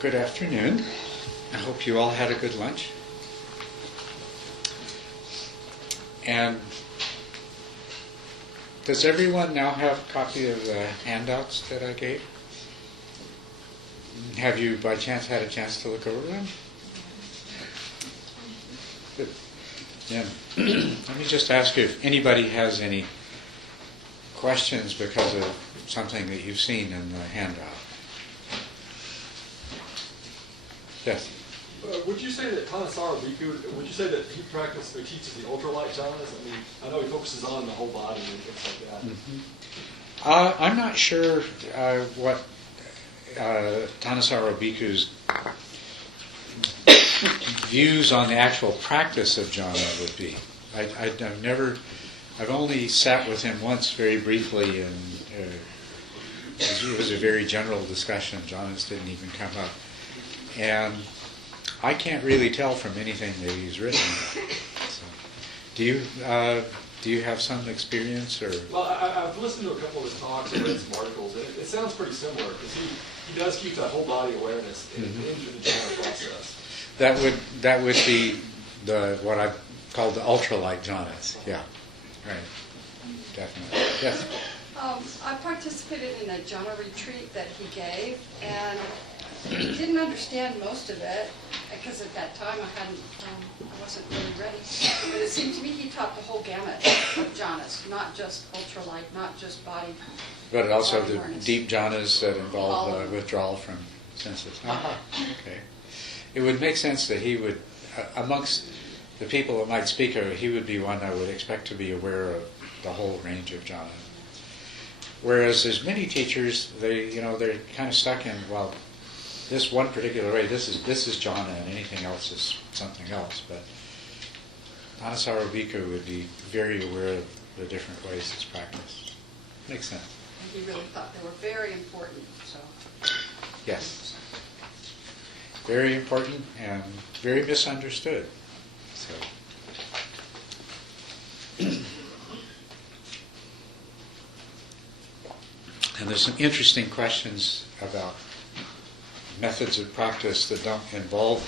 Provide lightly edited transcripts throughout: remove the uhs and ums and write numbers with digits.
Good afternoon. I hope you all had a good lunch. And does everyone now have a copy of the handouts that I gave? Have you by chance had a chance to look over them? Good. Yeah. Let me just ask you if anybody has any questions because of something that you've seen in the handout. Yes. Would you say that Jhanas Bhikkhu, would you say that he practices or teaches the ultralight jhanas? I mean, I know he focuses on the whole body and things like that. Mm-hmm. I'm not sure what Jhanas Bhikkhu's views on the actual practice of jhana would be. I've only sat with him once very briefly, and it was a very general discussion. Jhanas didn't even come up. And I can't really tell from anything that he's written. So, do you have some experience, or? Well, I've listened to a couple of his talks and read some articles, and it sounds pretty similar because he does keep that whole body awareness into the jhana process. That would be what I call the ultralight jhanas. Yeah, right. Definitely. Yes. I participated in a jhana retreat that he gave, and didn't understand most of it because at that time I wasn't really ready. But it seemed to me he taught the whole gamut of jhanas, not just ultralight, not just body. But also the awareness. deep jhanas that involve withdrawal from senses. Okay. It would make sense that he would, amongst the people that might speak of it, he would be one I would expect to be aware of the whole range of jhana. Whereas there's many teachers, they're kind of stuck in, well, this one particular way, this is jhana, and anything else is something else. But Jhanas Bhikkhu would be very aware of the different ways it's practiced. Makes sense. And he really thought they were very important. So. Yes. Very important and very misunderstood. So. And there's some interesting questions about methods of practice that don't involve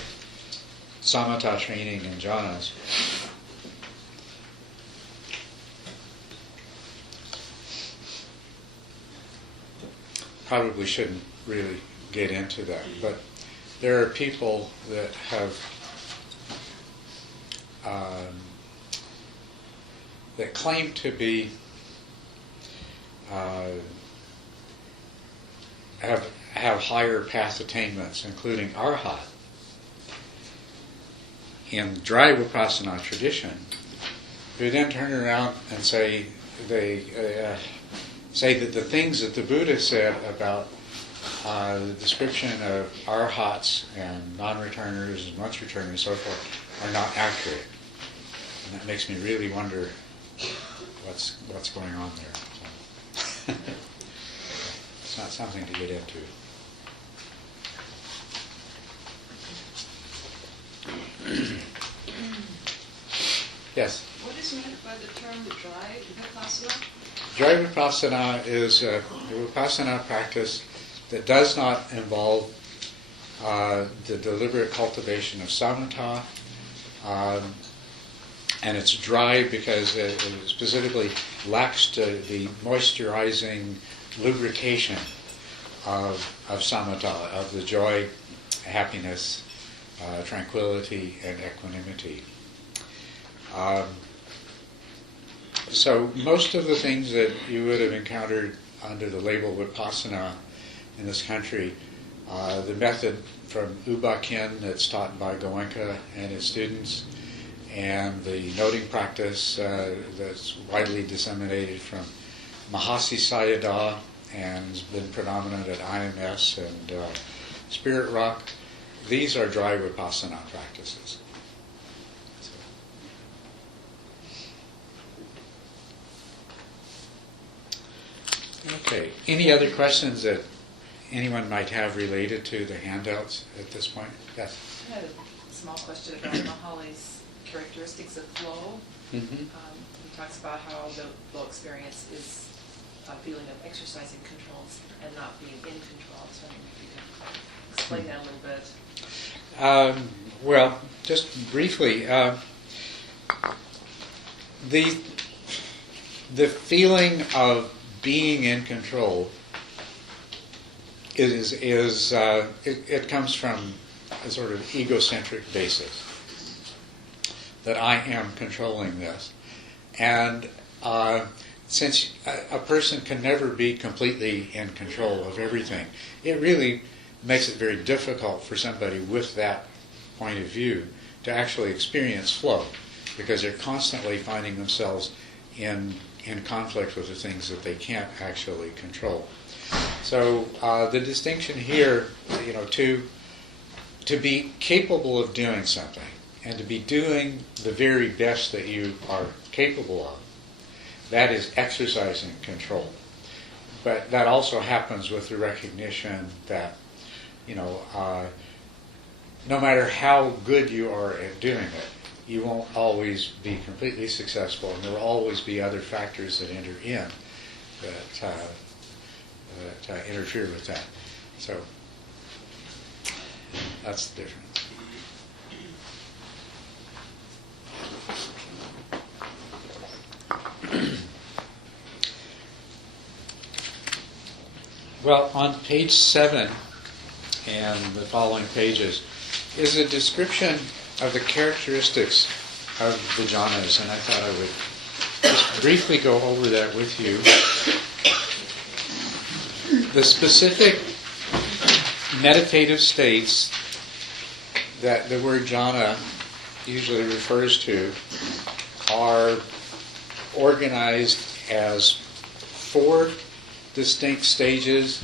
samatha training and jhanas. Probably shouldn't really get into that, but there are people that have that claim to be have higher path attainments, including arhat. In dry Vipassana tradition, who then turn around and say that the things that the Buddha said about the description of arhats and non-returners and once-returners and so forth are not accurate. And that makes me really wonder what's going on there. So. It's not something to get into. Yes? What is meant by the term dry Vipassana? Dry Vipassana is a Vipassana practice that does not involve the deliberate cultivation of samatha, and it's dry because it specifically lacks the moisturizing lubrication of samatha, of the joy, happiness, tranquility, and equanimity. So most of the things that you would have encountered under the label Vipassana in this country, the method from Ubakin that's taught by Goenka and his students, and the noting practice that's widely disseminated from Mahasi Sayadaw and has been predominant at IMS and Spirit Rock, these are dry Vipassana practices. Okay. Any other questions that anyone might have related to the handouts at this point? Yes. I had a small question about Mahali's characteristics of flow. Mm-hmm. He talks about how the flow experience is a feeling of exercising controls and not being in control. So I wondering if you could play handling, but Well, just briefly, the feeling of being in control it comes from a sort of egocentric basis, that I am controlling this. And since a person can never be completely in control of everything, it really makes it very difficult for somebody with that point of view to actually experience flow, because they're constantly finding themselves in conflict with the things that they can't actually control. So the distinction here, to be capable of doing something and to be doing the very best that you are capable of, that is exercising control. But that also happens with the recognition that, no matter how good you are at doing it, you won't always be completely successful, and there will always be other factors that enter in that interfere with that. So that's the difference. Well, on page 7 and the following pages is a description of the characteristics of the jhanas, and I thought I would just briefly go over that with you. The specific meditative states that the word jhana usually refers to are organized as 4 distinct stages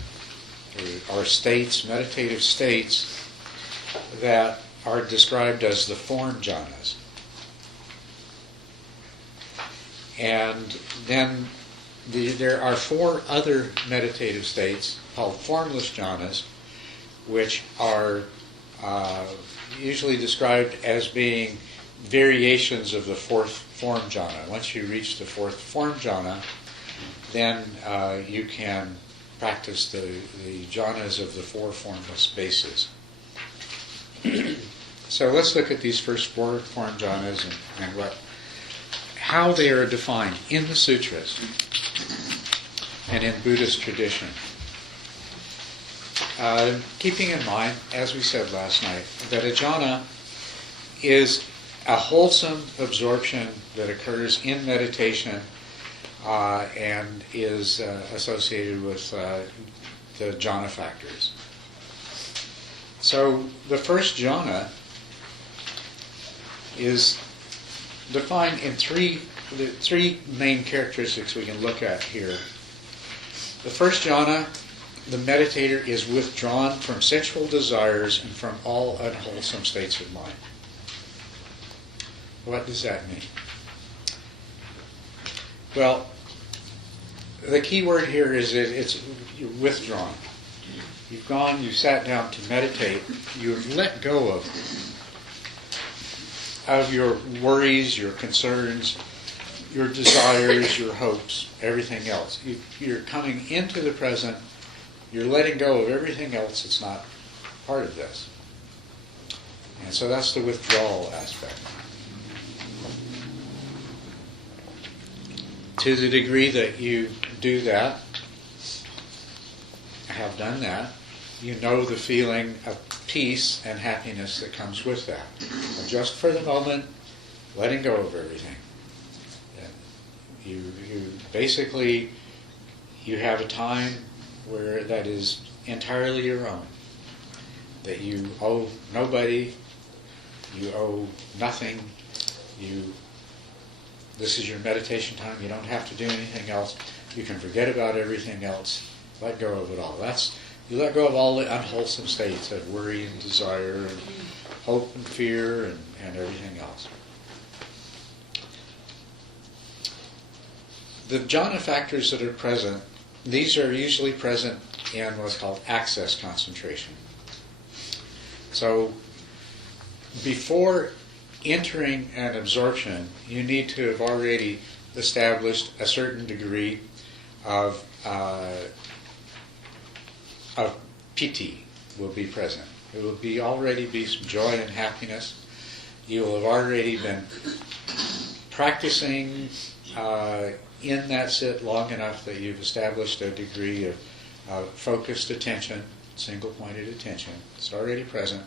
or states, meditative states, that are described as the form jhanas. And then there are 4 other meditative states called formless jhanas, which are usually described as being variations of the 4th form jhana. Once you reach the 4th form jhana, then you can practice the jhanas of the 4 formless bases. So let's look at these first 4 form jhanas and how they are defined in the sutras and in Buddhist tradition. Keeping in mind, as we said last night, that a jhana is a wholesome absorption that occurs in meditation and is associated with the jhana factors. So the first jhana is defined in three main characteristics we can look at here. The first jhana, the meditator is withdrawn from sensual desires and from all unwholesome states of mind. What does that mean? Well, the key word here is that you're withdrawn. You've sat down to meditate, you've let go of your worries, your concerns, your desires, your hopes, everything else. You're coming into the present, you're letting go of everything else that's not part of this. And so that's the withdrawal aspect. To the degree that you do that, have done that, you know the feeling of peace and happiness that comes with that. And just for the moment, letting go of everything. You basically, you have a time where that is entirely your own. That you owe nobody, you owe nothing, this is your meditation time, you don't have to do anything else, you can forget about everything else, let go of it all. You let go of all the unwholesome states of worry and desire and hope and fear and everything else. The jhana factors that are present, these are usually present in what's called access concentration. So before entering an absorption, you need to have already established a certain degree of piti will be present. It will already be some joy and happiness. You will have already been practicing in that sit long enough that you've established a degree of focused attention, single-pointed attention. It's already present.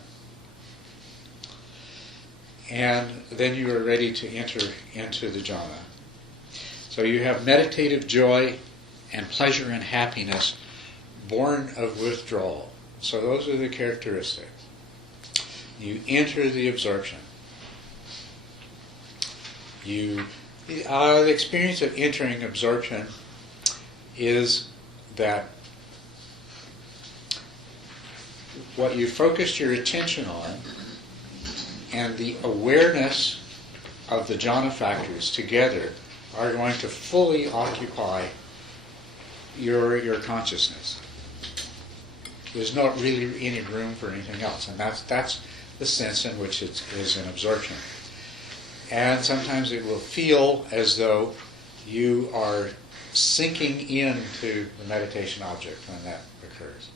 And then you are ready to enter into the jhana. So you have meditative joy and pleasure and happiness born of withdrawal. So those are the characteristics. You enter the absorption. The experience of entering absorption is that what you focused your attention on and the awareness of the jhana factors together are going to fully occupy your consciousness. There's not really any room for anything else, and that's the sense in which it is an absorption. And sometimes it will feel as though you are sinking into the meditation object when that occurs.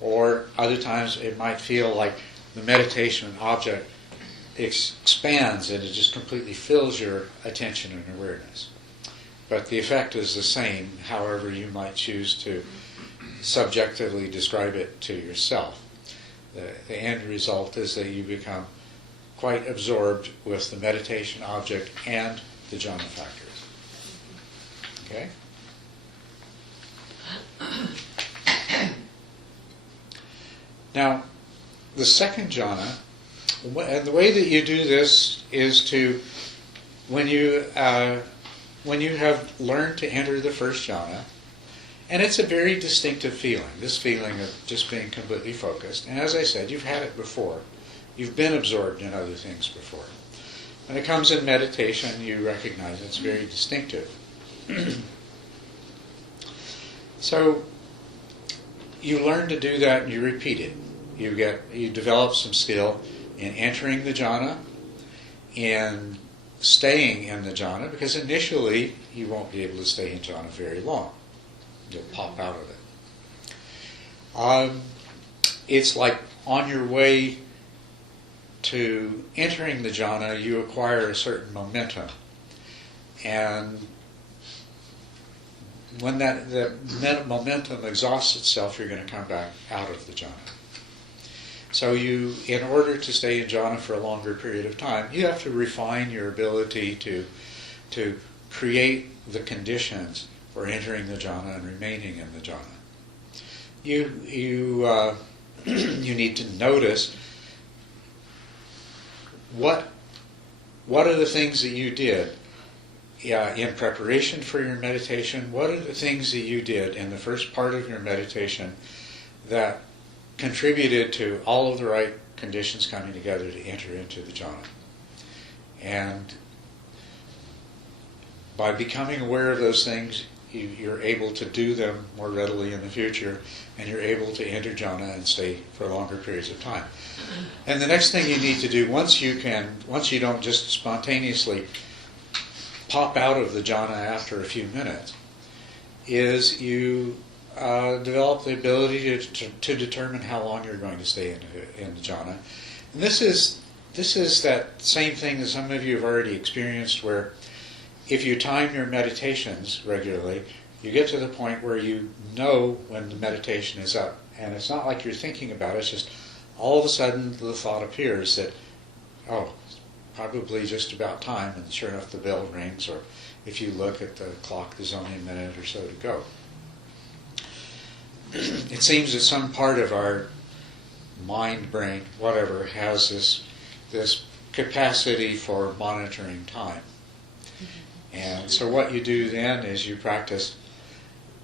Or other times it might feel like the meditation object expands and it just completely fills your attention and awareness. But the effect is the same, however you might choose to subjectively describe it to yourself. The end result is that you become quite absorbed with the meditation object and the jhana factors. Okay? Now, the second jhana, and the way that you do this is to, when you have learned to enter the first jhana, and it's a very distinctive feeling, this feeling of just being completely focused. And as I said, you've had it before. You've been absorbed in other things before. When it comes in meditation, you recognize it's very distinctive. So you learn to do that and you repeat it. You develop some skill in entering the jhana, in staying in the jhana, because initially you won't be able to stay in jhana very long. You'll pop out of it. It's like on your way to entering the jhana, you acquire a certain momentum. And when that momentum exhausts itself, you're going to come back out of the jhana. So in order to stay in jhana for a longer period of time, you have to refine your ability to create the conditions for entering the jhana and remaining in the jhana. You need to notice what are the things that you did in preparation for your meditation. What are the things that you did in the first part of your meditation that contributed to all of the right conditions coming together to enter into the jhana? And by becoming aware of those things, you're able to do them more readily in the future, and you're able to enter jhana and stay for longer periods of time. And the next thing you need to do, once you don't just spontaneously pop out of the jhana after a few minutes, is you develop the ability to determine how long you're going to stay in the jhana. And this is that same thing that some of you have already experienced, where if you time your meditations regularly, you get to the point where you know when the meditation is up. And it's not like you're thinking about it, it's just all of a sudden the thought appears that, oh, it's probably just about time, and sure enough the bell rings, or if you look at the clock, there's only a minute or so to go. It seems that some part of our mind, brain, whatever, has this capacity for monitoring time. And so what you do then is you practice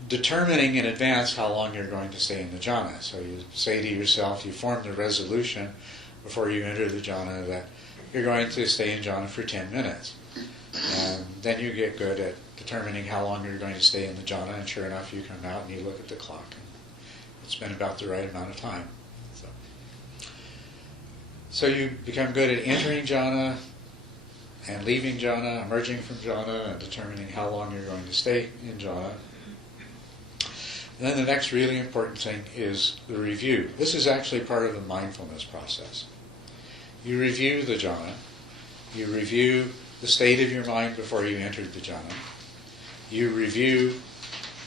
determining in advance how long you're going to stay in the jhana. So you say to yourself, you form the resolution before you enter the jhana that you're going to stay in jhana for 10 minutes. And then you get good at determining how long you're going to stay in the jhana, and sure enough you come out and you look at the clock, and it's been about the right amount of time. So you become good at entering jhana and leaving jhana, emerging from jhana, and determining how long you're going to stay in jhana. And then the next really important thing is the review. This is actually part of the mindfulness process. You review the jhana. You review the state of your mind before you entered the jhana. You review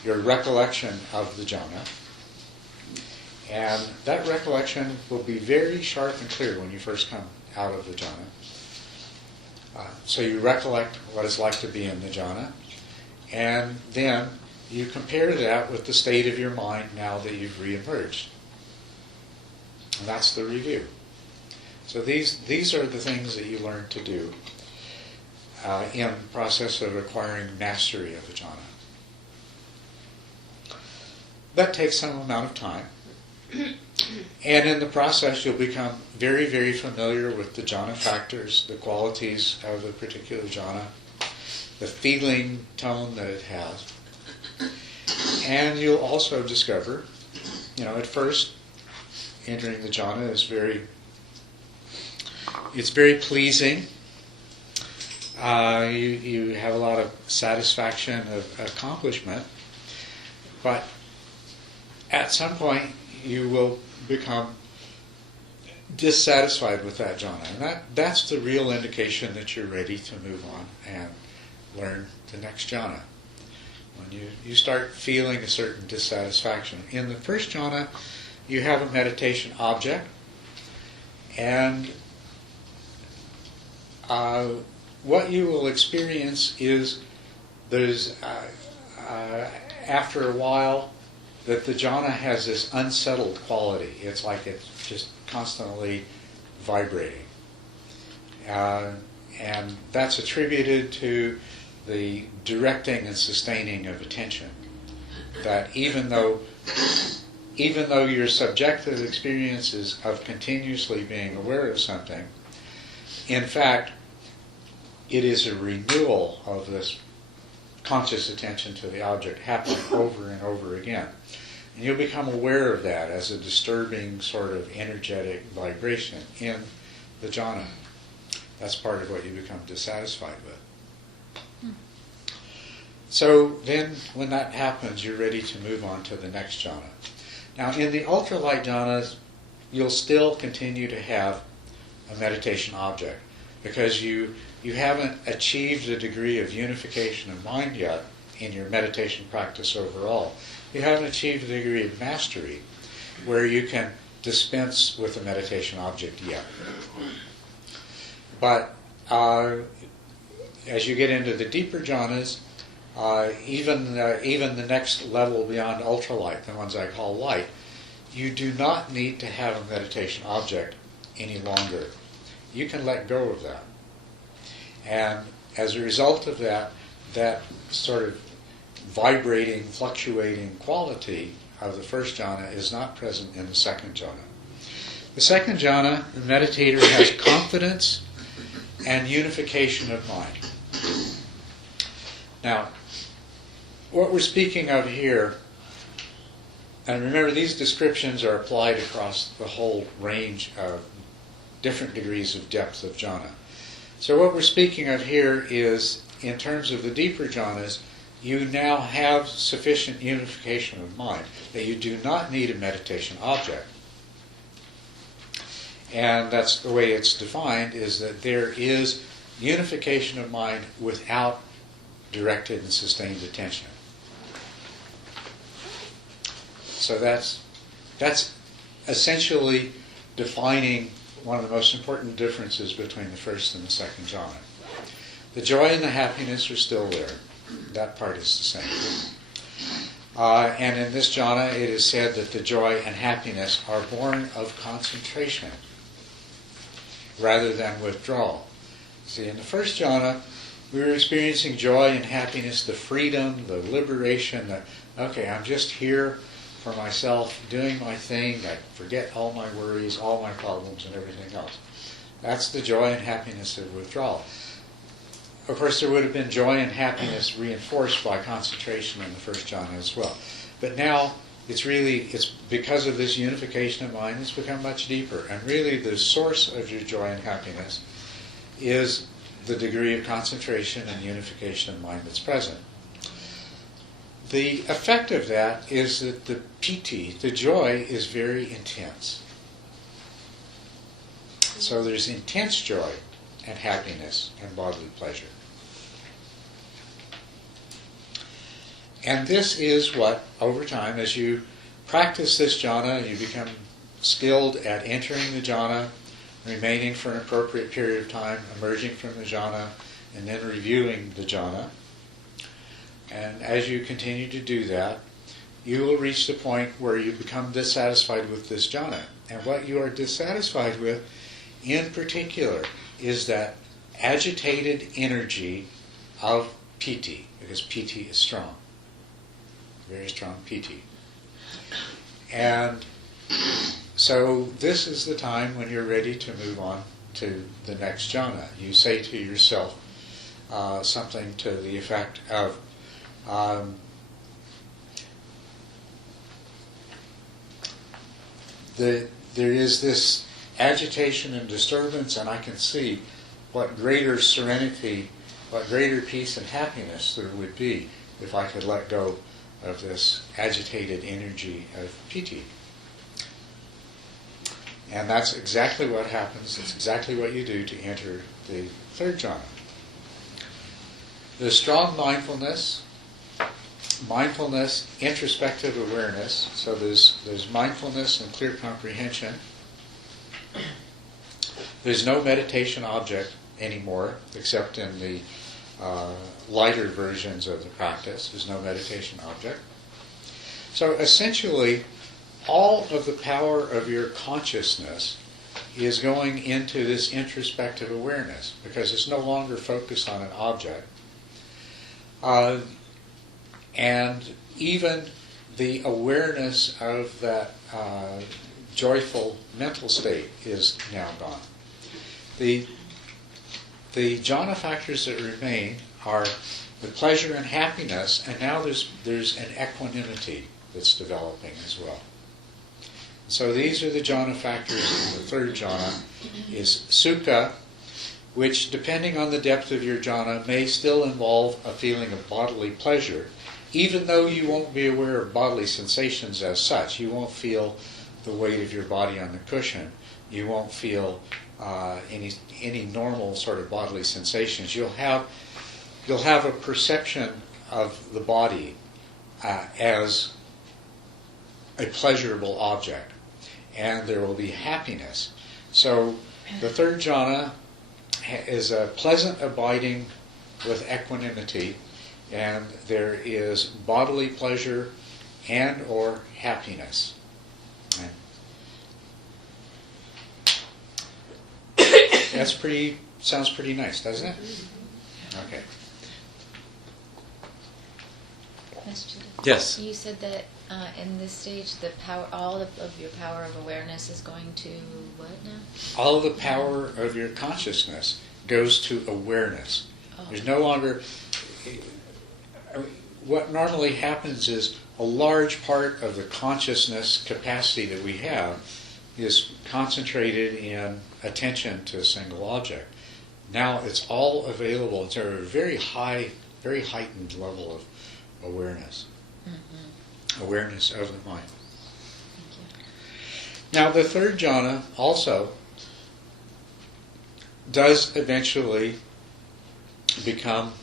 your recollection of the jhana. And that recollection will be very sharp and clear when you first come out of the jhana. So you recollect what it's like to be in the jhana. And then you compare that with the state of your mind now that you've re-emerged. And that's the review. So these are the things that you learn to do in the process of acquiring mastery of the jhana. That takes some amount of time. And in the process you'll become very, very familiar with the jhana factors, the qualities of a particular jhana, the feeling tone that it has. And you'll also discover, at first, entering the jhana is it's very pleasing. You have a lot of satisfaction of accomplishment, but at some point you will become dissatisfied with that jhana, and that's the real indication that you're ready to move on and learn the next jhana. When you start feeling a certain dissatisfaction. In the first jhana, you have a meditation object, and what you will experience is there's, after a while, that the jhana has this unsettled quality. It's like it's just constantly vibrating. And that's attributed to the directing and sustaining of attention. That even though your subjective experiences of continuously being aware of something, in fact, it is a renewal of this conscious attention to the object happening over and over again. And you'll become aware of that as a disturbing sort of energetic vibration in the jhana. That's part of what you become dissatisfied with. So then when that happens, you're ready to move on to the next jhana. Now in the ultralight jhanas, you'll still continue to have a meditation object because you haven't achieved a degree of unification of mind yet in your meditation practice overall. You haven't achieved a degree of mastery where you can dispense with a meditation object yet. But as you get into the deeper jhanas, even the next level beyond ultralight, the ones I call light, you do not need to have a meditation object any longer. You can let go of that. And as a result of that sort of vibrating, fluctuating quality of the first jhana is not present in the second jhana. The second jhana, the meditator has confidence and unification of mind. Now, what we're speaking of here, and remember these descriptions are applied across the whole range of different degrees of depth of jhana. So what we're speaking of here is, in terms of the deeper jhanas, you now have sufficient unification of mind that you do not need a meditation object. And that's the way it's defined, is that there is unification of mind without directed and sustained attention. So that's essentially defining one of the most important differences between the first and the second jhana. The joy and the happiness are still there. That part is the same. And in this jhana, it is said that the joy and happiness are born of concentration rather than withdrawal. See, in the first jhana, we were experiencing joy and happiness, the freedom, the liberation, okay, I'm just here for myself, doing my thing, I forget all my worries, all my problems, and everything else. That's the joy and happiness of withdrawal. Of course, there would have been joy and happiness reinforced by concentration in the first jhana as well. But now, it's because of this unification of mind, it's become much deeper. And really, the source of your joy and happiness is the degree of concentration and unification of mind that's present. the effect of that is that the piti, the joy, is very intense. So there's intense joy and happiness and bodily pleasure. And this is what, over time, as you practice this jhana, you become skilled at entering the jhana, remaining for an appropriate period of time, emerging from the jhana, and then reviewing the jhana. And as you continue to do that, you will reach the point where you become dissatisfied with this jhana. And what you are dissatisfied with, in particular, is that agitated energy of piti, because piti is strong. Very strong piti. And so this is the time when you're ready to move on to the next jhana. You say to yourself something to the effect of, there is this agitation and disturbance, and I can see what greater serenity, what greater peace and happiness there would be if I could let go of this agitated energy of piti. And that's exactly what happens. It's exactly what you do to enter the third jhana. The strong mindfulness, introspective awareness. So there's mindfulness and clear comprehension. There's no meditation object anymore, except in the lighter versions of the practice. There's no meditation object. So essentially, all of the power of your consciousness is going into this introspective awareness, because it's no longer focused on an object. And even the awareness of that joyful mental state is now gone. The jhana factors that remain are the pleasure and happiness, and now there's an equanimity that's developing as well. So these are the jhana factors. The third jhana is sukha, which, depending on the depth of your jhana, may still involve a feeling of bodily pleasure, even though you won't be aware of bodily sensations as such. You won't feel the weight of your body on the cushion. You won't feel any normal sort of bodily sensations. You'll have a perception of the body as a pleasurable object, and there will be happiness. So the third jhana is a pleasant abiding with equanimity, and there is bodily pleasure and or happiness. And sounds pretty nice, doesn't it? Okay. Question. Yes. You said that in this stage, the power, all of your power of awareness is going to what now? All of the power of your consciousness goes to awareness. Oh. There's no longer... What normally happens is a large part of the consciousness capacity that we have is concentrated in attention to a single object. Now it's all available. It's a very high, very heightened level of awareness. Mm-hmm. Awareness of the mind. Thank you. Now the third jhana also does eventually become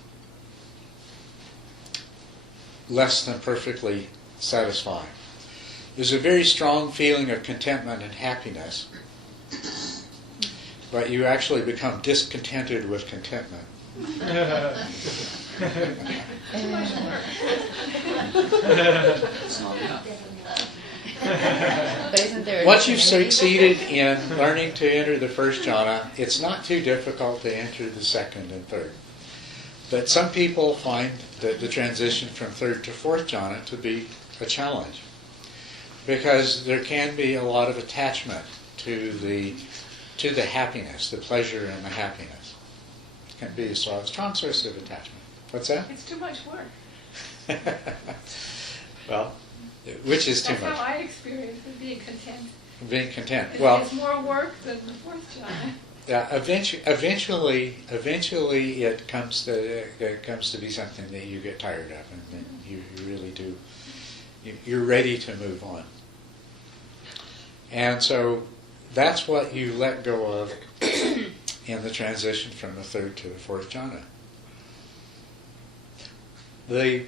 less than perfectly satisfying. There's a very strong feeling of contentment and happiness, but you actually become discontented with contentment. But isn't there Once you've succeeded in learning to enter the first jhana, it's not too difficult to enter the second and third. But some people find that the transition from third to fourth jhana to be a challenge, because there can be a lot of attachment to the happiness, the pleasure and the happiness. It can be a strong source of attachment. What's that? It's too much work. Well, which is too That's much? how I experience with being content. Being content. Well, It's more work than the fourth jhana. yeah, eventually, it comes to be something that you get tired of, and then You really do. You're ready to move on. And so that's what you let go of in the transition from the third to the fourth jhana. The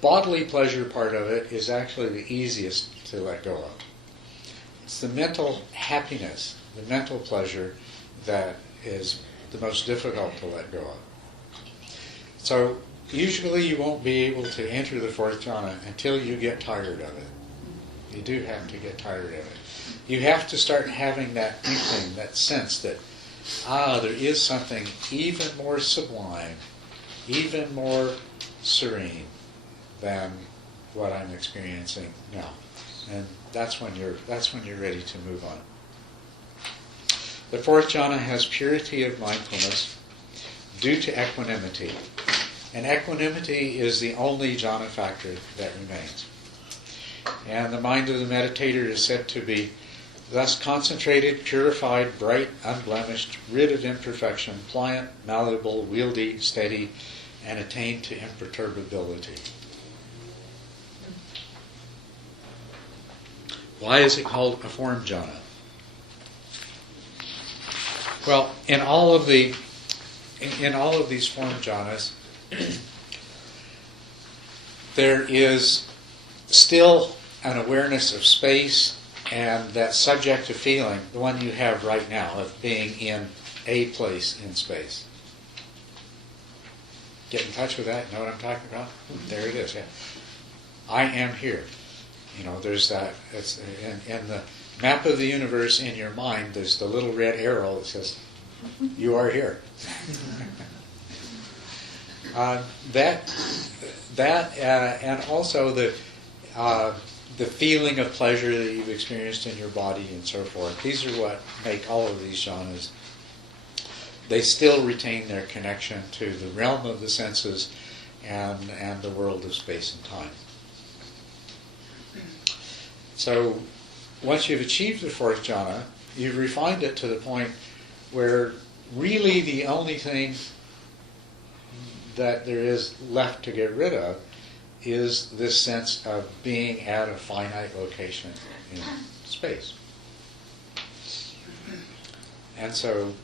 bodily pleasure part of it is actually the easiest to let go of. It's the mental happiness, the mental pleasure, that is the most difficult to let go of. So usually you won't be able to enter the fourth jhana until you get tired of it. You do have to get tired of it. You have to start having that inkling, that sense that, there is something even more sublime, even more serene than what I'm experiencing now. And that's when you're ready to move on. The fourth jhana has purity of mindfulness due to equanimity. And equanimity is the only jhana factor that remains. And the mind of the meditator is said to be thus concentrated, purified, bright, unblemished, rid of imperfection, pliant, malleable, wieldy, steady, and attained to imperturbability. Why is it called a form jhana? Well, in all of these form jhanas, there is still an awareness of space and that subjective feeling, the one you have right now, of being in a place in space. Get in touch with that? Know what I'm talking about? There it is. Yeah, I am here. There's that. It's in the map of the universe in your mind. There's the little red arrow that says, "You are here." And also the feeling of pleasure that you've experienced in your body and so forth. These are what make all of these jhanas. They still retain their connection to the realm of the senses and the world of space and time. So once you've achieved the fourth jhana, you've refined it to the point where really the only thing that there is left to get rid of is this sense of being at a finite location in space. And so,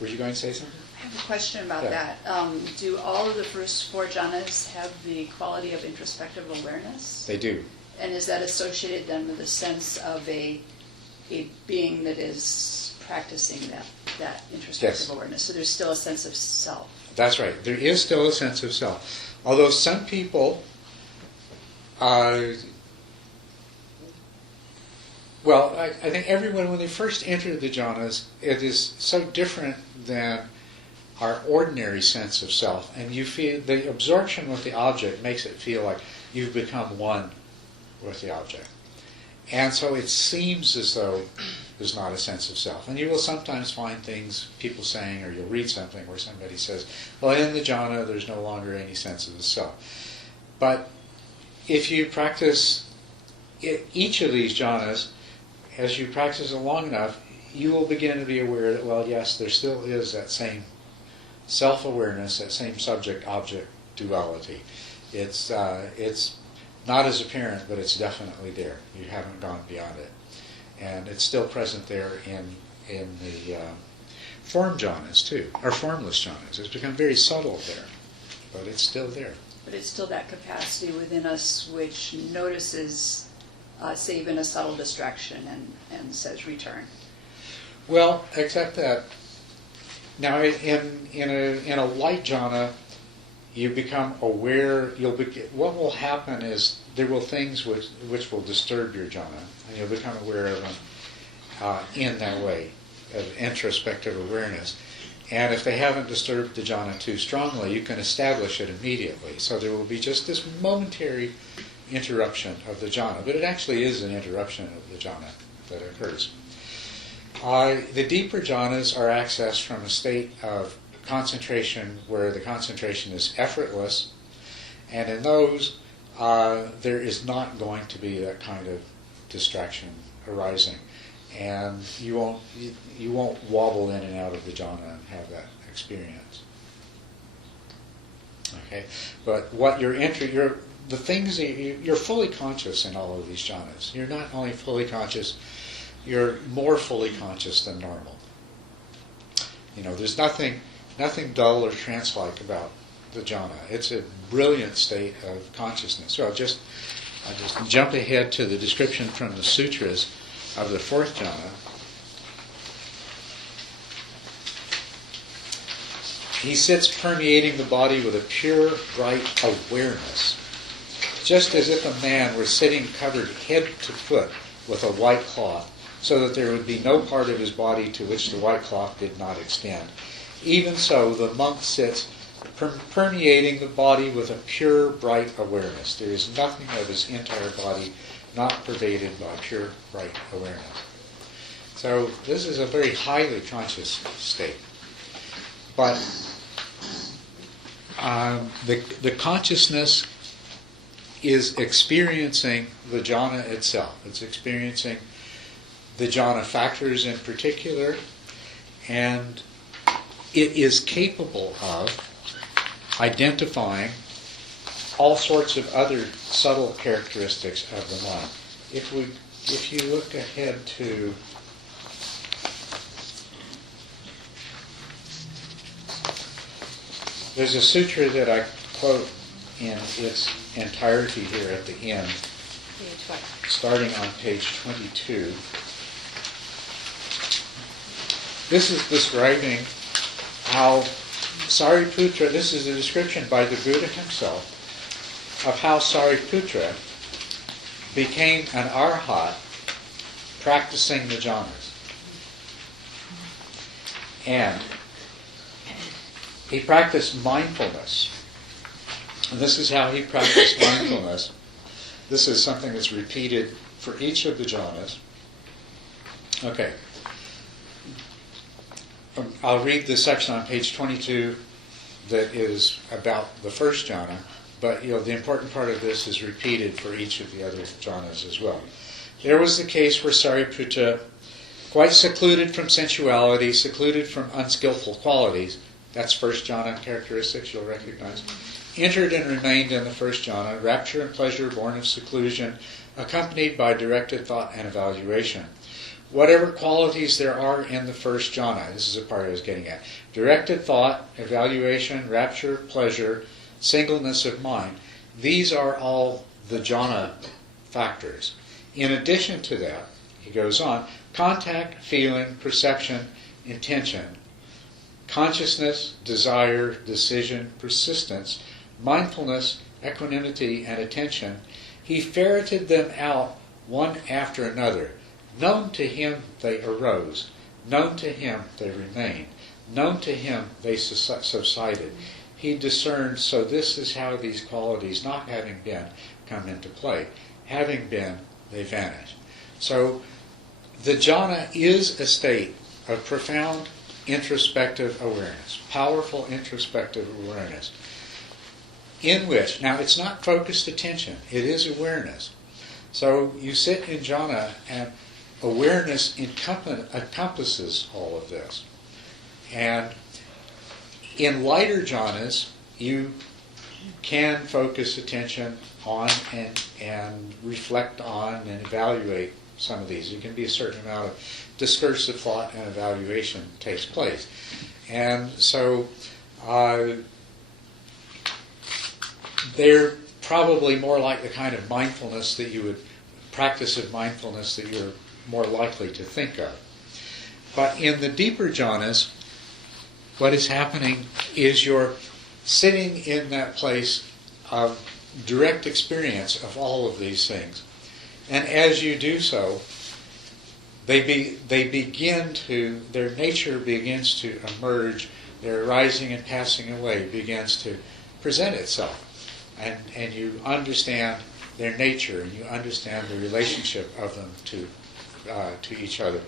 were you going to say something? I have a question about Yeah. that. Do all of the first four jhanas have the quality of introspective awareness? They do. And is that associated then with a sense of a being that is practicing that introspective Yes. awareness? So there's still a sense of self. That's right. There is still a sense of self. Although some people, I think everyone, when they first enter the jhanas, it is so different than our ordinary sense of self. And you feel the absorption with the object makes it feel like you've become one with the object. And so it seems as though there's not a sense of self. And you will sometimes find things, people saying, or you'll read something where somebody says, well, in the jhana there's no longer any sense of the self. But if you practice each of these jhanas, as you practice it long enough, you will begin to be aware that, well, yes, there still is that same self-awareness, that same subject-object duality. It's not as apparent, but it's definitely there. You haven't gone beyond it. And it's still present there in the form jhanas too, or formless jhanas. It's become very subtle there, but it's still there. But it's still that capacity within us which notices, say, even a subtle distraction and says return. Well, except that now in a light jhana, you become aware. What will happen is there will things which will disturb your jhana, and you'll become aware of them in that way, of introspective awareness. And if they haven't disturbed the jhana too strongly, you can establish it immediately. So there will be just this momentary interruption of the jhana, but it actually is an interruption of the jhana that occurs. The deeper jhanas are accessed from a state of concentration where the concentration is effortless, and in those there is not going to be that kind of distraction arising, and you won't wobble in and out of the jhana and have that experience. Okay, but what the things that you're fully conscious in all of these jhanas. You're not only fully conscious, you're more fully conscious than normal. There's nothing dull or trance-like about the jhana. It's a brilliant state of consciousness. So I'll just jump ahead to the description from the sutras of the fourth jhana. He sits permeating the body with a pure, bright awareness, just as if a man were sitting covered head to foot with a white cloth, so that there would be no part of his body to which the white cloth did not extend. Even so, the monk sits permeating the body with a pure, bright awareness. There is nothing of his entire body not pervaded by pure, bright awareness. So this is a very highly conscious state. But the consciousness is experiencing the jhana itself. It's experiencing the jhana factors in particular, and it is capable of identifying all sorts of other subtle characteristics of the mind. If you look ahead to there's a sutra that I quote in its entirety here at the end, starting on page 22. This is describing how Sariputra, this is a description by the Buddha himself, of how Sariputra became an arhat practicing the jhanas. And he practiced mindfulness. And this is how he practiced mindfulness. This is something that's repeated for each of the jhanas. Okay. I'll read the section on page 22 that is about the first jhana, but the important part of this is repeated for each of the other jhanas as well. There was the case where Sariputra, quite secluded from sensuality, secluded from unskillful qualities, that's first jhana characteristics you'll recognize, entered and remained in the first jhana, rapture and pleasure born of seclusion, accompanied by directed thought and evaluation. Whatever qualities there are in the first jhana, this is the part I was getting at, directed thought, evaluation, rapture, pleasure, singleness of mind, these are all the jhana factors. In addition to that, he goes on, contact, feeling, perception, intention, consciousness, desire, decision, persistence, mindfulness, equanimity, and attention, he ferreted them out one after another. Known to him they arose, known to him they remained, known to him they subsided. He discerned, so this is how these qualities, not having been, come into play. Having been, they vanish. So the jhana is a state of profound introspective awareness, powerful introspective awareness, in which, now it's not focused attention, it is awareness. So you sit in jhana and awareness encompasses all of this. And in lighter jhanas, you can focus attention on and reflect on and evaluate some of these. There can be a certain amount of discursive thought and evaluation takes place. And so they're probably more like the kind of mindfulness that you would, practice of mindfulness that you're more likely to think of. But in the deeper jhanas, what is happening is you're sitting in that place of direct experience of all of these things. And as you do so, they begin to, their nature begins to emerge, their arising and passing away begins to present itself. And you understand their nature, and you understand the relationship of them to each other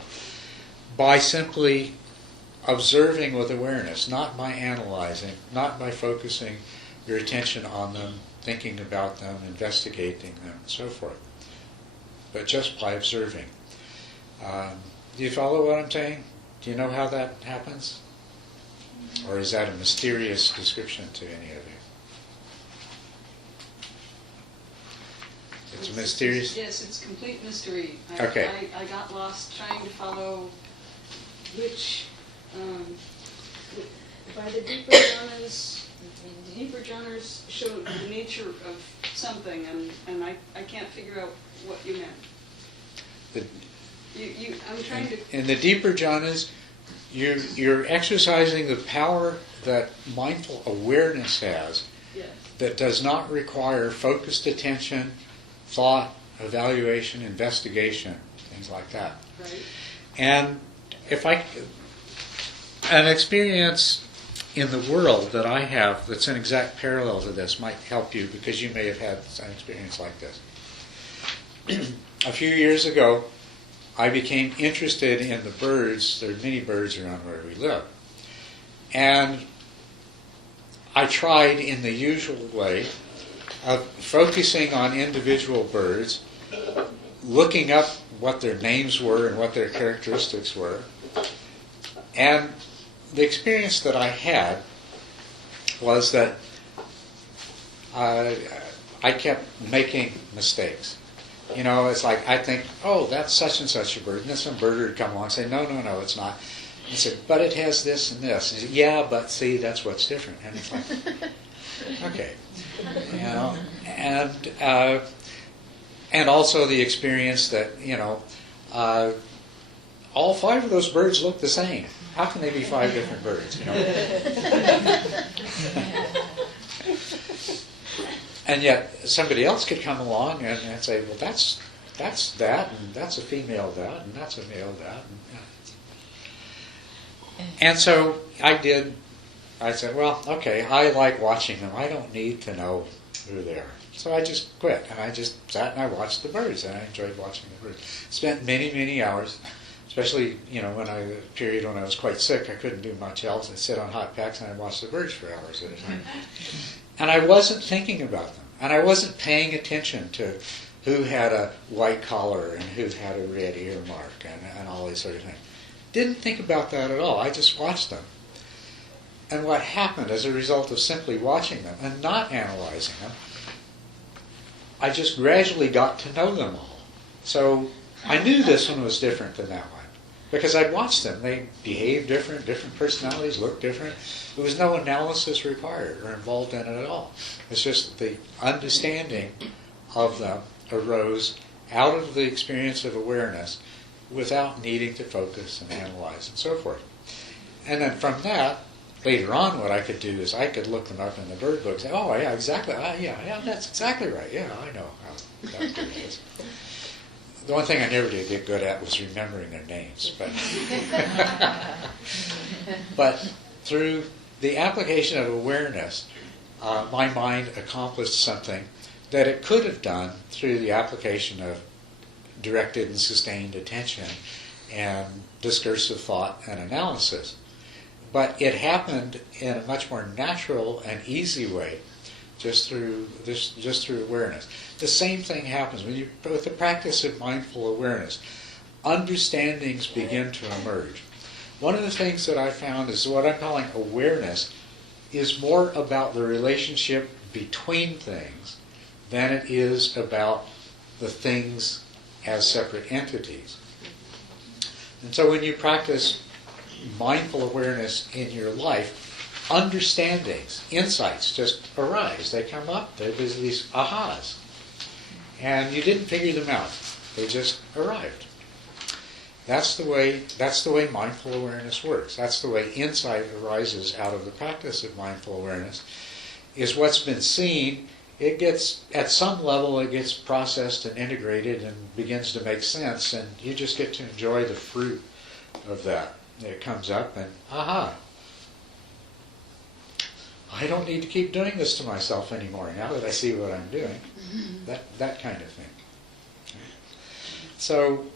by simply observing with awareness, not by analyzing, not by focusing your attention on them, thinking about them, investigating them, and so forth, but just by observing. Do you follow what I'm saying? Do you know how that happens? Or is that a mysterious description to any of you? It's mysterious? Yes, it's complete mystery. Okay. I got lost trying to follow which, by the deeper jhanas, the deeper jhanas show the nature of something, and I can't figure out what you meant. I'm trying to... In the deeper jhanas, you're exercising the power that mindful awareness has, Yes. that does not require focused attention, thought, evaluation, investigation, things like that. Right. And an experience in the world that I have that's an exact parallel to this might help you, because you may have had an experience like this. A few years ago, I became interested in the birds. There are many birds around where we live. And I tried in the usual way of focusing on individual birds, looking up what their names were and what their characteristics were. And the experience that I had was that I kept making mistakes. You know, it's like I think, oh, that's such and such a bird. And then some birder would come along and say, no, it's not. He said, but it has this and this. He said, yeah, but see, that's what's different. And it's like, okay. You know, and also the experience that, you know, all 5 of those birds look the same. How can they be 5 different birds, you know? And yet somebody else could come along and say, well, that's that, and that's a female that, and that's a male that. And so I said, well, okay, I like watching them. I don't need to know who they are. So I just quit, and I just sat and I watched the birds, and I enjoyed watching the birds. Spent many, many hours, especially, you know, a period when I was quite sick. I couldn't do much else. I'd sit on hot packs and I'd watch the birds for hours at a time. And I wasn't thinking about them. And I wasn't paying attention to who had a white collar and who had a red earmark and all these sort of things. Didn't think about that at all. I just watched them. And what happened as a result of simply watching them and not analyzing them, I just gradually got to know them all. So I knew this one was different than that one, because I'd watched them. They behaved different personalities, looked different. There was no analysis required or involved in it at all. It's just the understanding of them arose out of the experience of awareness without needing to focus and analyze and so forth. And then from that, later on, what I could do is I could look them up in the bird book and say, oh, yeah, exactly. Yeah, that's exactly right. Yeah, I know how that bird is. The one thing I never did get good at was remembering their names. But through the application of awareness, my mind accomplished something that it could have done through the application of directed and sustained attention and discursive thought and analysis. But it happened in a much more natural and easy way, just through awareness. The same thing happens with the practice of mindful awareness. Understandings begin to emerge. One of the things that I found is what I'm calling awareness is more about the relationship between things than it is about the things as separate entities. And so when you practice mindful awareness in your life, understandings, insights just arise. They come up. There's these ahas. And you didn't figure them out. They just arrived. That's the way mindful awareness works. That's the way insight arises out of the practice of mindful awareness, is what's been seen. It gets, at some level, it gets processed and integrated and begins to make sense, and you just get to enjoy the fruit of that. It comes up and, aha, I don't need to keep doing this to myself anymore now that I see what I'm doing. That kind of thing. So,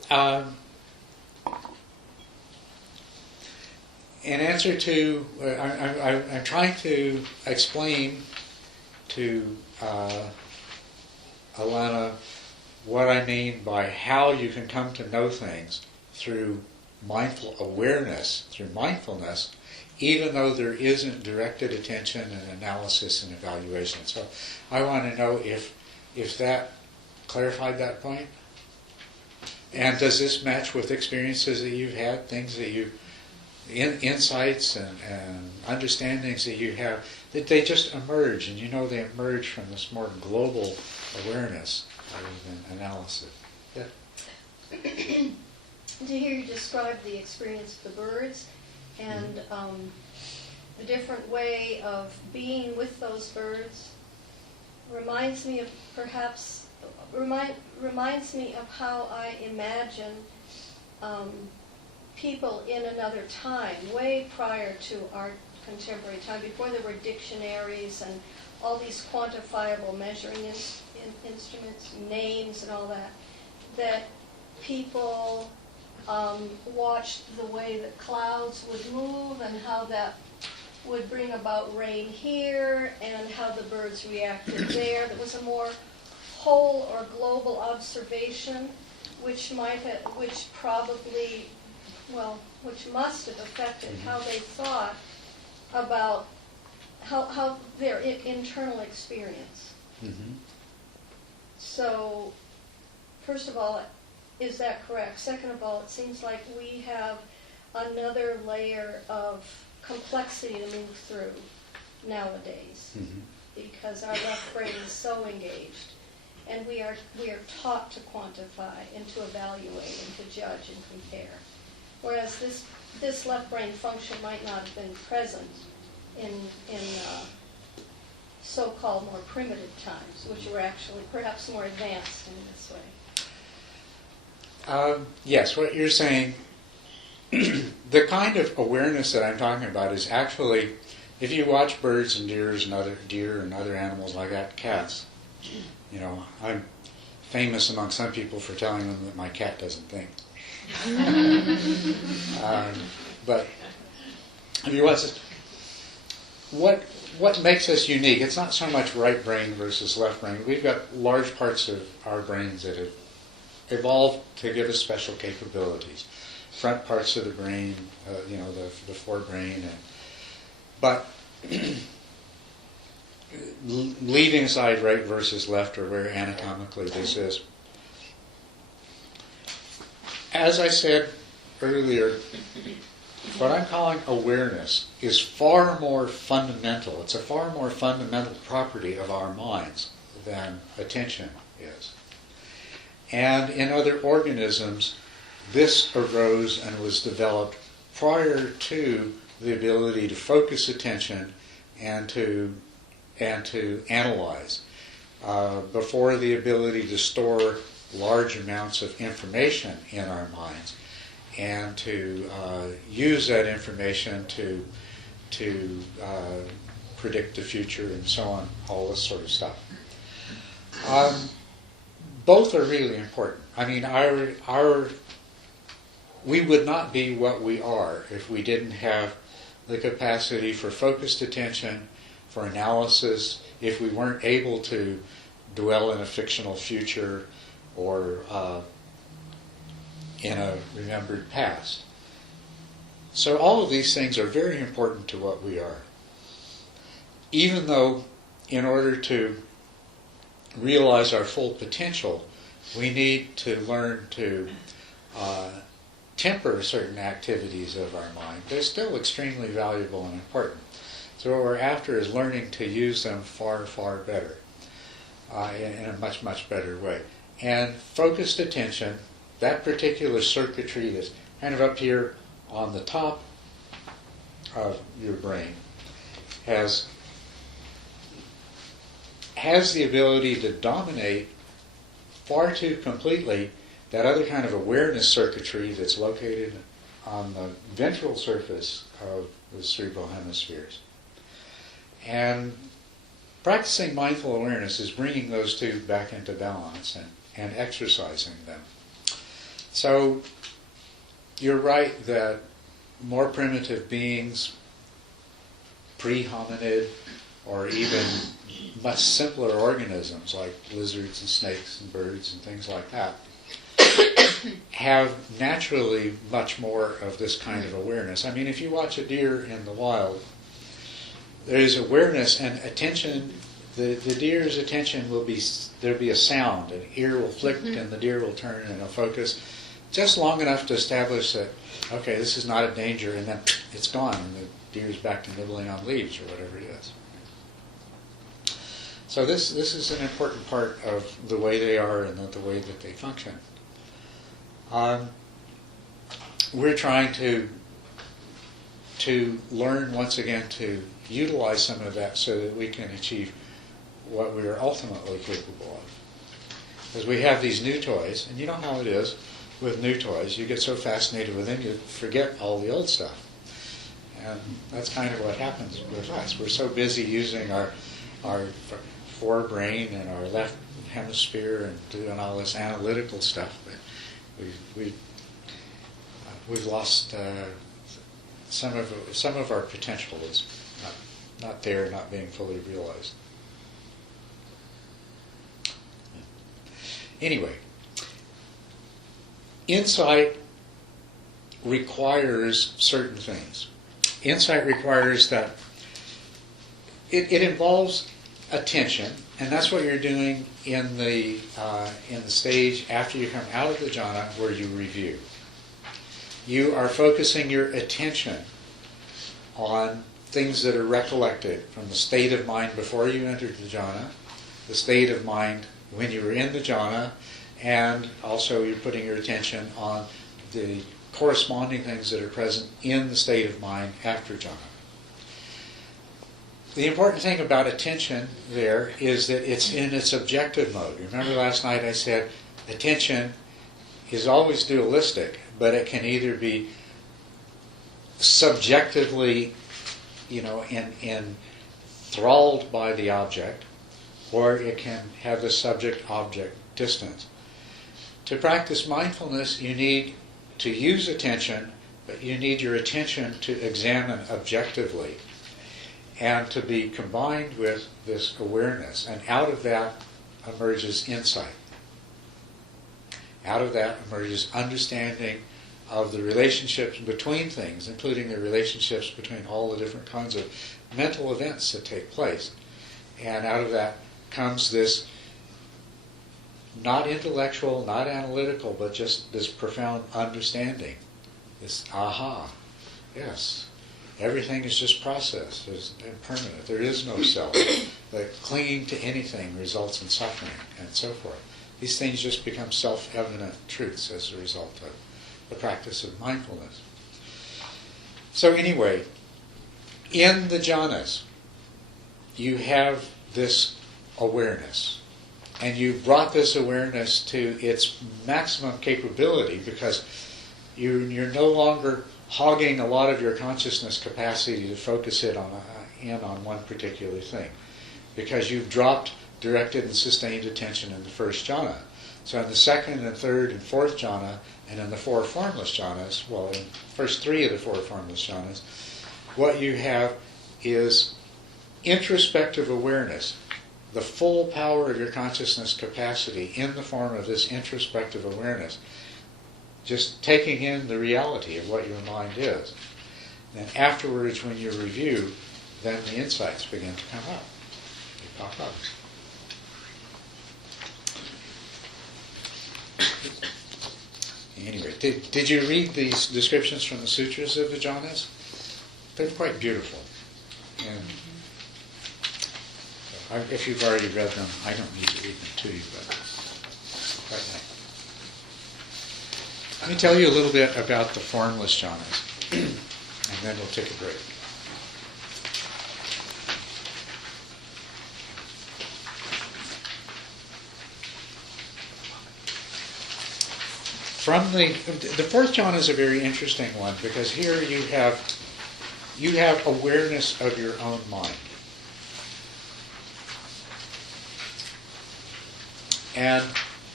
in answer to, I'm trying to explain to Alana what I mean by how you can come to know things through mindful awareness, through mindfulness, even though there isn't directed attention and analysis and evaluation. So I want to know if that clarified that point? And does this match with experiences that you've had, things that you, insights and understandings that you have, that they just emerge, and you know they emerge from this more global awareness rather than analysis? Yeah. To hear you describe the experience of the birds and the different way of being with those birds reminds me of reminds me of how I imagine people in another time, way prior to our contemporary time, before there were dictionaries and all these quantifiable measuring instruments, names and all that, that people watched the way that clouds would move and how that would bring about rain here and how the birds reacted there. There was a more whole or global observation which must have affected how they thought about how their internal experience. Mm-hmm. So, first of all, is that correct? Second of all, it seems like we have another layer of complexity to move through nowadays, because our left brain is so engaged, and we are taught to quantify and to evaluate and to judge and compare, whereas this left brain function might not have been present in so-called more primitive times, which were actually perhaps more advanced in this way. Yes, what you're saying, the kind of awareness that I'm talking about is actually, if you watch birds and deer and other animals like that, cats, you know, I'm famous among some people for telling them that my cat doesn't think. But if you watch this, what makes us unique, it's not so much right brain versus left brain. We've got large parts of our brains that have evolved to give us special capabilities. Front parts of the brain, the forebrain, but leaving aside right versus left, or where anatomically this is. As I said earlier, what I'm calling awareness is far more fundamental. It's a far more fundamental property of our minds than attention is. And in other organisms, this arose and was developed prior to the ability to focus attention and to analyze, before the ability to store large amounts of information in our minds and to use that information to predict the future and so on, all this sort of stuff. Both are really important. I mean, we would not be what we are if we didn't have the capacity for focused attention, for analysis, if we weren't able to dwell in a fictional future or in a remembered past. So all of these things are very important to what we are. Even though, in order to realize our full potential, we need to learn to temper certain activities of our mind. They're still extremely valuable and important. So what we're after is learning to use them far, far better, in a much, much better way. And focused attention, that particular circuitry that's kind of up here on the top of your brain, has the ability to dominate far too completely that other kind of awareness circuitry that's located on the ventral surface of the cerebral hemispheres. And practicing mindful awareness is bringing those two back into balance and exercising them. So you're right that more primitive beings, pre-hominid, or even much simpler organisms like lizards and snakes and birds and things like that, have naturally much more of this kind of awareness. I mean, if you watch a deer in the wild, there is awareness and attention the deer's attention will be, there'll be a sound, an ear will flick and the deer will turn and it'll focus just long enough to establish that, okay, this is not a danger, and then it's gone and the deer's back to nibbling on leaves or whatever it is. So this is an important part of the way they are and the way that they function. We're trying to learn once again to utilize some of that so that we can achieve what we are ultimately capable of. Because we have these new toys, and you know how it is with new toys. You get so fascinated with them, you forget all the old stuff. And that's kind of what happens with us. We're so busy using our forebrain and our left hemisphere and doing all this analytical stuff that we've lost some of our potential is not there, not being fully realized. Anyway, insight requires certain things. Insight requires that it involves attention, and that's what you're doing in the stage after you come out of the jhana where you review. You are focusing your attention on things that are recollected from the state of mind before you entered the jhana, the state of mind when you were in the jhana, and also you're putting your attention on the corresponding things that are present in the state of mind after jhana. The important thing about attention there is that it's in its objective mode. Remember last night I said attention is always dualistic, but it can either be subjectively, enthralled by the object, or it can have the subject-object distance. To practice mindfulness, you need to use attention, but you need your attention to examine objectively and to be combined with this awareness. And out of that emerges insight. Out of that emerges understanding of the relationships between things, including the relationships between all the different kinds of mental events that take place. And out of that comes this not intellectual, not analytical, but just this profound understanding. This aha, yes, everything is just process, it's impermanent, there is no self. That clinging to anything results in suffering, and so forth. These things just become self-evident truths as a result of the practice of mindfulness. So anyway, in the jhanas, you have this awareness. And you brought this awareness to its maximum capability because you're no longer hogging a lot of your consciousness capacity to focus it in on one particular thing. Because you've dropped directed and sustained attention in the first jhana. So in the second and third and fourth jhana, and in the four formless jhanas, well, in the first three of the four formless jhanas, what you have is introspective awareness, the full power of your consciousness capacity in the form of this introspective awareness, just taking in the reality of what your mind is. And afterwards, when you review, then the insights begin to come up. They pop up. Anyway, did you read these descriptions from the sutras of the jhanas? They're quite beautiful. And if you've already read them, I don't need to read them to you, but quite nice. Let me tell you a little bit about the formless jhanas, and then we'll take a break. The fourth jhana is a very interesting one because here you have awareness of your own mind. And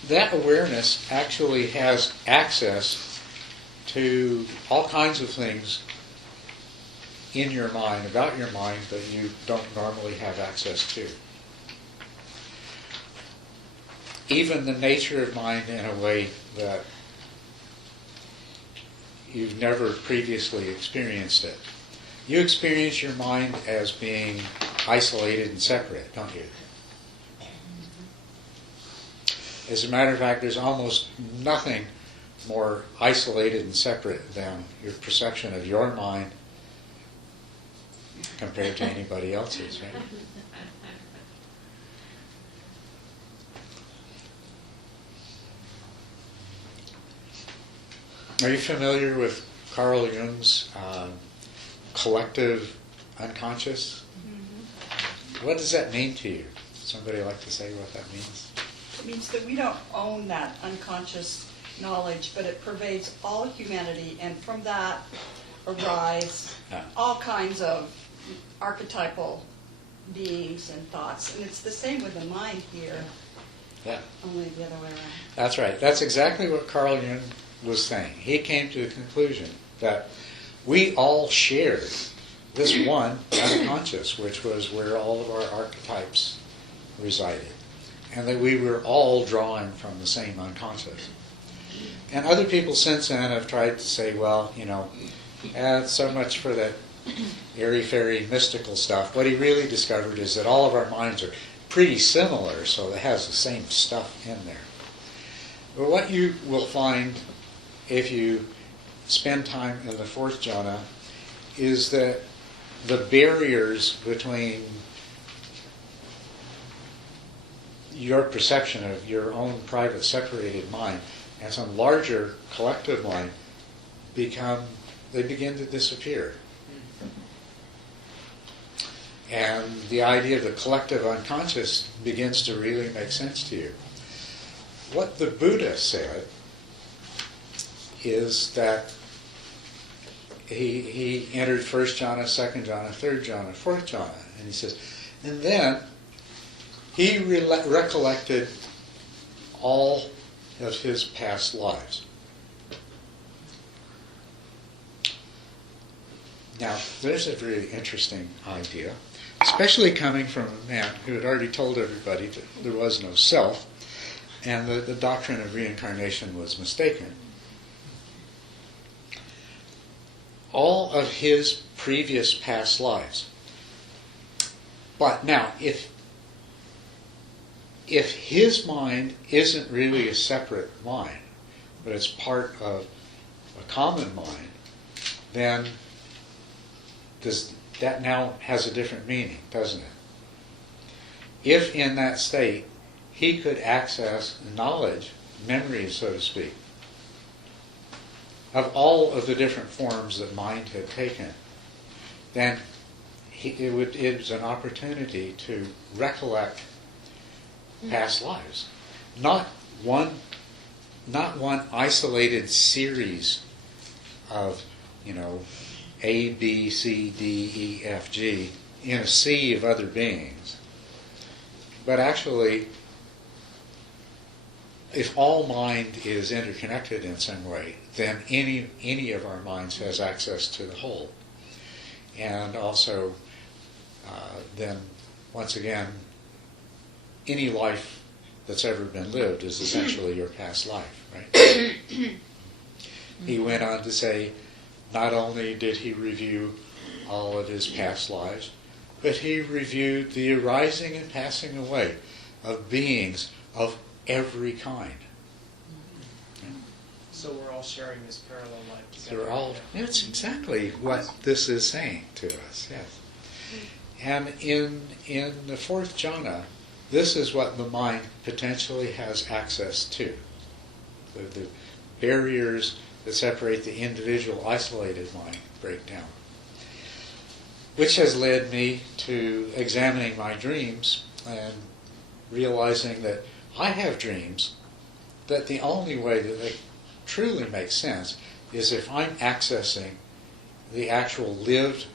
that awareness actually has access to all kinds of things in your mind, about your mind, that you don't normally have access to. Even the nature of mind in a way that you've never previously experienced it. You experience your mind as being isolated and separate, don't you? As a matter of fact, there's almost nothing more isolated and separate than your perception of your mind compared to anybody else's, right? Are you familiar with Carl Jung's collective unconscious? Mm-hmm. What does that mean to you? Somebody like to say what that means? It means that we don't own that unconscious knowledge, but it pervades all humanity, and from that arise all kinds of archetypal beings and thoughts. And it's the same with the mind here, only the other way around. That's right. That's exactly what Carl Jung was saying. He came to the conclusion that we all shared this one unconscious, which was where all of our archetypes resided, and that we were all drawing from the same unconscious. And other people since then have tried to say, well, so much for that airy-fairy mystical stuff. What he really discovered is that all of our minds are pretty similar, so it has the same stuff in there. But what you will find if you spend time in the fourth jhana is that the barriers between your perception of your own private separated mind and some larger collective mind begin to disappear. And the idea of the collective unconscious begins to really make sense to you. What the Buddha said is that he entered first jhana, second jhana, third jhana, fourth jhana, and he says, and then he recollected all of his past lives. Now, there's a really interesting idea, especially coming from a man who had already told everybody that there was no self, and the doctrine of reincarnation was mistaken. All of his previous past lives. But now, if his mind isn't really a separate mind, but it's part of a common mind, then that now has a different meaning, doesn't it? If in that state he could access knowledge, memory, so to speak, of all of the different forms that mind had taken, then it was an opportunity to recollect past lives. Not one isolated series of, A, B, C, D, E, F, G in a sea of other beings. But actually, if all mind is interconnected in some way, then any of our minds has access to the whole. And also, then, once again, any life that's ever been lived is essentially your past life, right? He went on to say, not only did he review all of his past lives, but he reviewed the arising and passing away of beings of every kind. So we're all sharing this parallel life So together. that's exactly what this is saying to us, yes. And in the fourth jhana, this is what the mind potentially has access to. The barriers that separate the individual isolated mind break down. Which has led me to examining my dreams and realizing that I have dreams, that the only way that they truly make sense is if I'm accessing the actual lived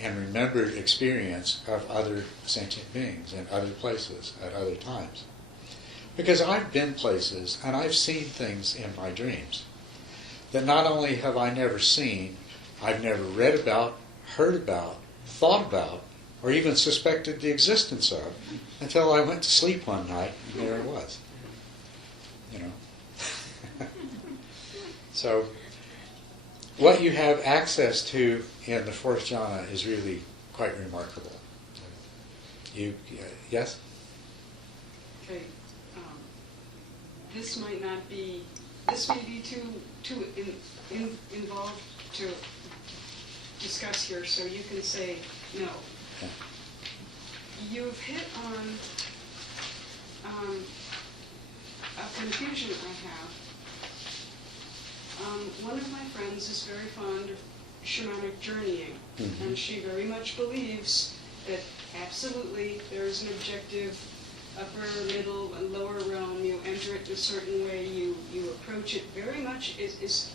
and remembered experience of other sentient beings in other places at other times. Because I've been places and I've seen things in my dreams that not only have I never seen, I've never read about, heard about, thought about, or even suspected the existence of, until I went to sleep one night and there it was. So, what you have access to in the fourth jhana is really quite remarkable. Okay. this may be too involved to discuss here, so you can say no. You've hit on a confusion I have. One of my friends is very fond of shamanic journeying, and she very much believes that absolutely there is an objective upper, middle, and lower realm. You enter it a certain way, you approach it. Very much is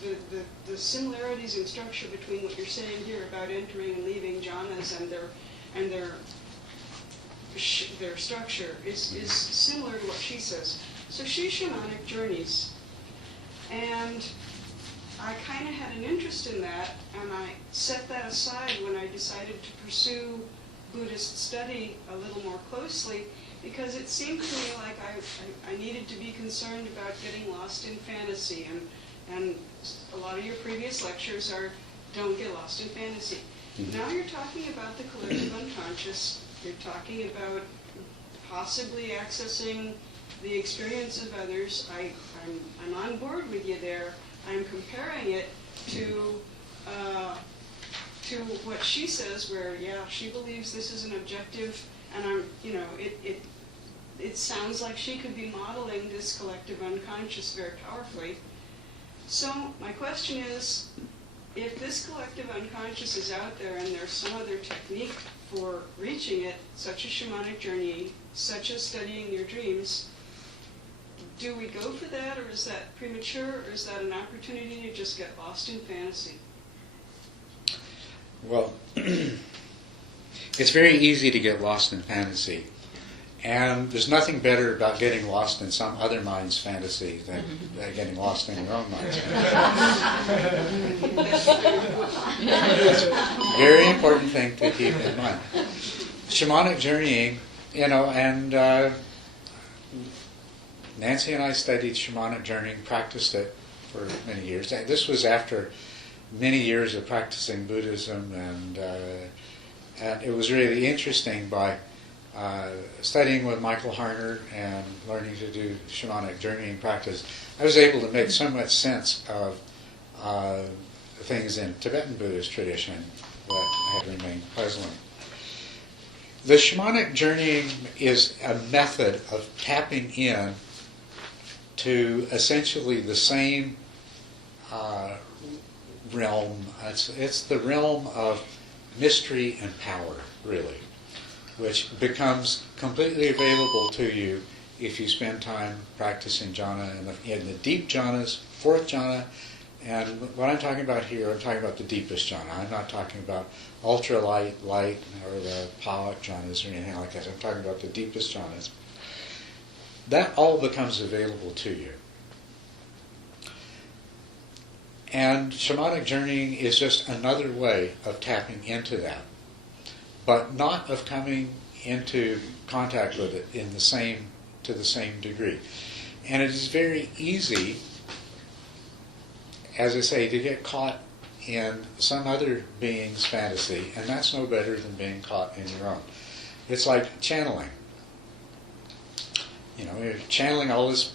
the similarities in structure between what you're saying here about entering and leaving jhanas and their structure is similar to what she says. So she shamanic journeys, and I kind of had an interest in that, and I set that aside when I decided to pursue Buddhist study a little more closely, because it seemed to me like I needed to be concerned about getting lost in fantasy, and a lot of your previous lectures are don't get lost in fantasy. Now you're talking about the collective unconscious, you're talking about possibly accessing the experience of others. I'm on board with you there. I'm comparing it to what she says, where she believes this is an objective, and it sounds like she could be modeling this collective unconscious very powerfully. So my question is, if this collective unconscious is out there and there's some other technique for reaching it, such as shamanic journey, such as studying your dreams, do we go for that, or is that premature, or is that an opportunity to just get lost in fantasy? Well, it's very easy to get lost in fantasy. And there's nothing better about getting lost in some other mind's fantasy than getting lost in your own mind's fantasy. That's a very important thing to keep in mind. Shamanic journeying, and Nancy and I studied shamanic journeying, practiced it for many years. This was after many years of practicing Buddhism, and it was really interesting by studying with Michael Harner and learning to do shamanic journeying practice. I was able to make so much sense of things in Tibetan Buddhist tradition that had remained puzzling. The shamanic journeying is a method of tapping in to essentially the same realm. It's the realm of mystery and power, really, which becomes completely available to you if you spend time practicing jhana in the deep jhanas, fourth jhana. And what I'm talking about here, I'm talking about the deepest jhana. I'm not talking about ultralight, light, or the Pawak jhanas or anything like that. I'm talking about the deepest jhanas. That all becomes available to you. And shamanic journeying is just another way of tapping into that, but not of coming into contact with it to the same degree. And it is very easy, as I say, to get caught in some other being's fantasy, and that's no better than being caught in your own. It's like channeling. You're channeling all these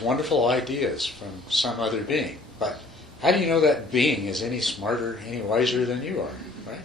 wonderful ideas from some other being, but how do you know that being is any smarter, any wiser than you are, right?